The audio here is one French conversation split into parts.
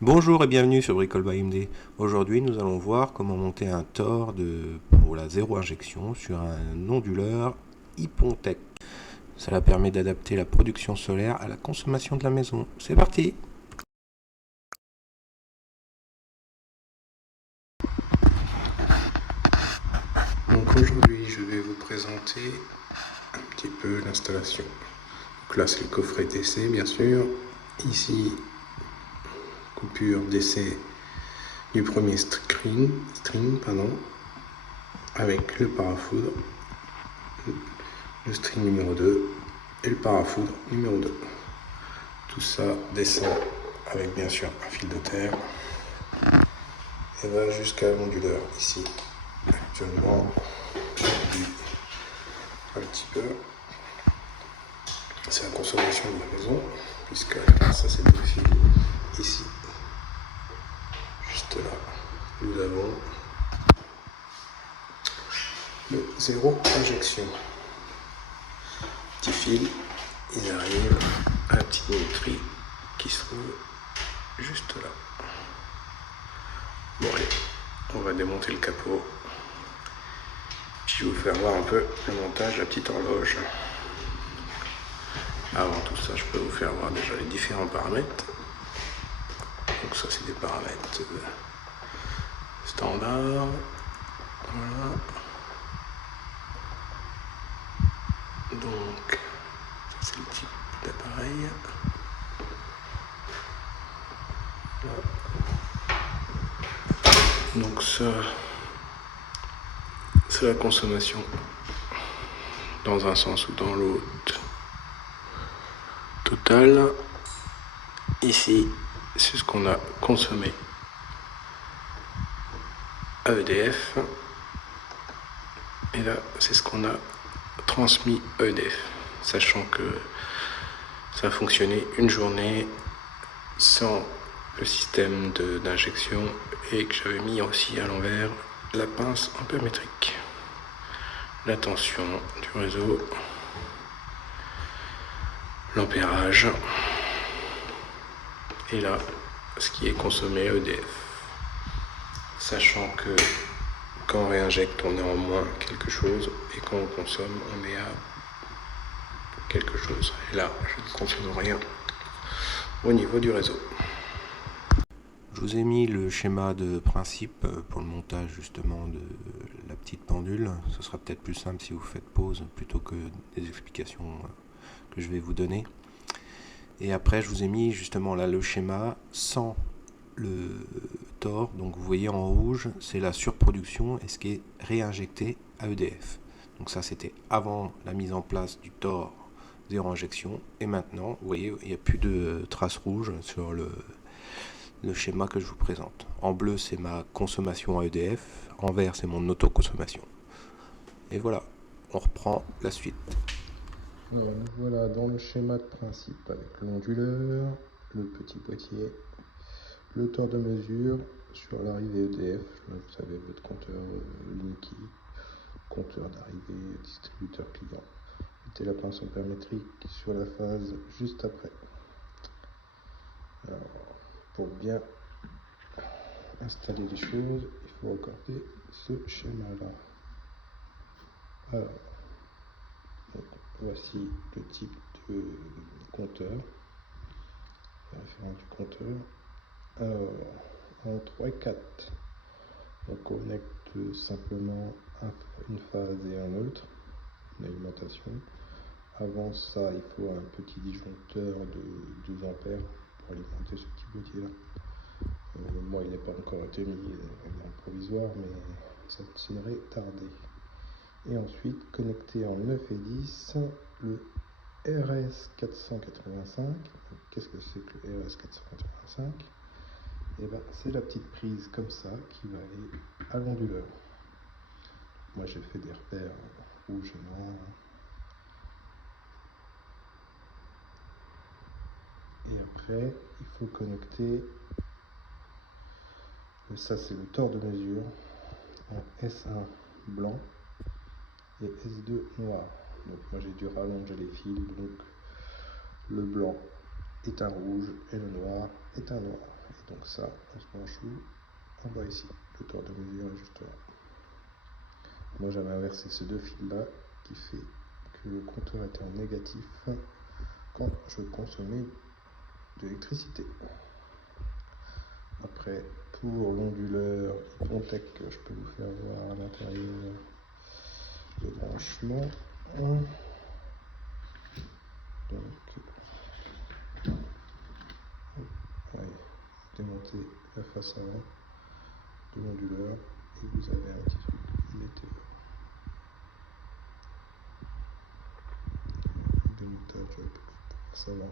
Bonjour et bienvenue sur Bricole by MD. Aujourd'hui, nous allons voir comment monter un Tor pour la zéro injection sur un onduleur Hypontec. Cela permet d'adapter la production solaire à la consommation de la maison. C'est parti! Donc aujourd'hui, je vais vous présenter un petit peu l'installation. Donc là, c'est le coffret DC, bien sûr. Ici, coupure DC du premier string avec le parafoudre, le string numéro 2 et le parafoudre numéro 2. Tout ça descend avec bien sûr un fil de terre et va jusqu'à l'onduleur ici. Actuellement, j'ai un petit peu. C'est la consommation de la maison, puisque ça c'est deux fils ici. Juste là, nous avons le zéro injection. Petit fil, ils arrivent à la petite minuterie qui se trouve juste là. Bon allez, on va démonter le capot. Puis je vais vous faire voir un peu le montage de la petite horloge. Avant tout ça, je peux vous faire voir déjà les différents paramètres. Donc ça c'est des paramètres standards. Voilà. Donc ça c'est le type d'appareil. Donc ça c'est la consommation dans un sens ou dans l'autre total. Ici c'est ce qu'on a consommé à EDF et là c'est ce qu'on a transmis à EDF, sachant que ça a fonctionné une journée sans le système d'injection et que j'avais mis aussi à l'envers la pince ampérimétrique. La tension du réseau, l'ampérage et là ce qui est consommé à EDF, sachant que quand on réinjecte on est en moins quelque chose et quand on consomme on est à quelque chose, et là je ne consomme rien au niveau du réseau. Je vous ai mis le schéma de principe pour le montage justement de la petite pendule. Ce sera peut-être plus simple si vous faites pause plutôt que des explications que je vais vous donner. Et après je vous ai mis justement là le schéma sans le Tor. Donc vous voyez en rouge c'est la surproduction et ce qui est réinjecté à EDF. Donc ça c'était avant la mise en place du Tor zéro injection. Et maintenant vous voyez il n'y a plus de traces rouges sur le schéma que je vous présente. En bleu, c'est ma consommation à EDF. En vert, c'est mon autoconsommation. Et voilà, on reprend la suite. Alors, nous voilà dans le schéma de principe avec l'onduleur, le petit boîtier, le Tor de mesure sur l'arrivée EDF. Là, vous savez, votre compteur Linky, compteur d'arrivée, distributeur client. Mettez la pince ampérimétrique sur la phase juste après. Alors, pour bien installer les choses, il faut regarder ce schéma-là. Alors, donc, voici le type de compteur, la référence du compteur. Alors, en 3 et 4, on connecte simplement une phase et un autre, une alimentation. Avant ça, il faut un petit disjoncteur de 12 ampères pour alimenter ce petit boîtier-là. Moi, il n'est pas encore été mis, il est en provisoire, mais ça devrait tarder. Et ensuite, connecté en 9 et 10, le RS485. Qu'est-ce que c'est que le RS485? Et ben, c'est la petite prise comme ça qui va aller à l'onduleur. Moi, j'ai fait des repères rouge et noir. Et après, il faut connecter. Ça, c'est le Tor de mesure en S1 blanc et S2 noir. Donc, moi, j'ai dû rallonger les fils. Donc, le blanc est un rouge et le noir est un noir. Donc ça, on se branche où? En bas ici, le tord de mesure justement. Moi j'avais inversé ces deux fils là qui fait que le compteur était en négatif quand je consommais de l'électricité. Après, pour l'onduleur Ipontec, je peux vous faire voir à l'intérieur le branchement. Donc, allez, démonter la face avant de l'onduleur et vous avez un petit truc météo. Démontage pour ça va.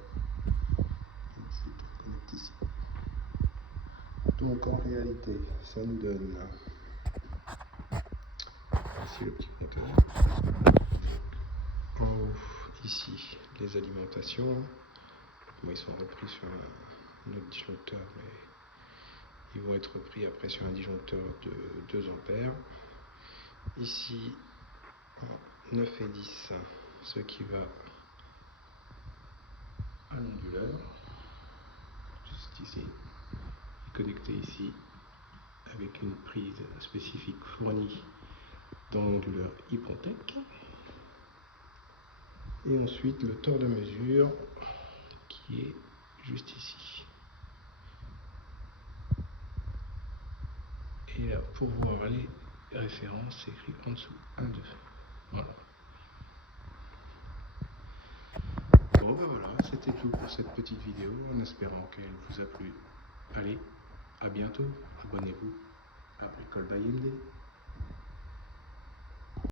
Je te connecte ici. Donc en réalité, ça nous donne ici le petit compteur. En haut, ici, les alimentations. Bon, ils sont repris sur un autre disjoncteur, mais ils vont être repris après sur un disjoncteur de 2 ampères. Ici, en 9 et 10, ce qui va à l'onduleur, juste ici, connecté ici, avec une prise spécifique fournie dans l'onduleur Ipontec. Et ensuite le tord de mesure qui est juste ici. Et là, pour voir les références, c'est écrit en dessous 1, 2. Voilà. Bon ben voilà, c'était tout pour cette petite vidéo, en espérant qu'elle vous a plu. Allez, à bientôt, abonnez-vous à Bricole by MD.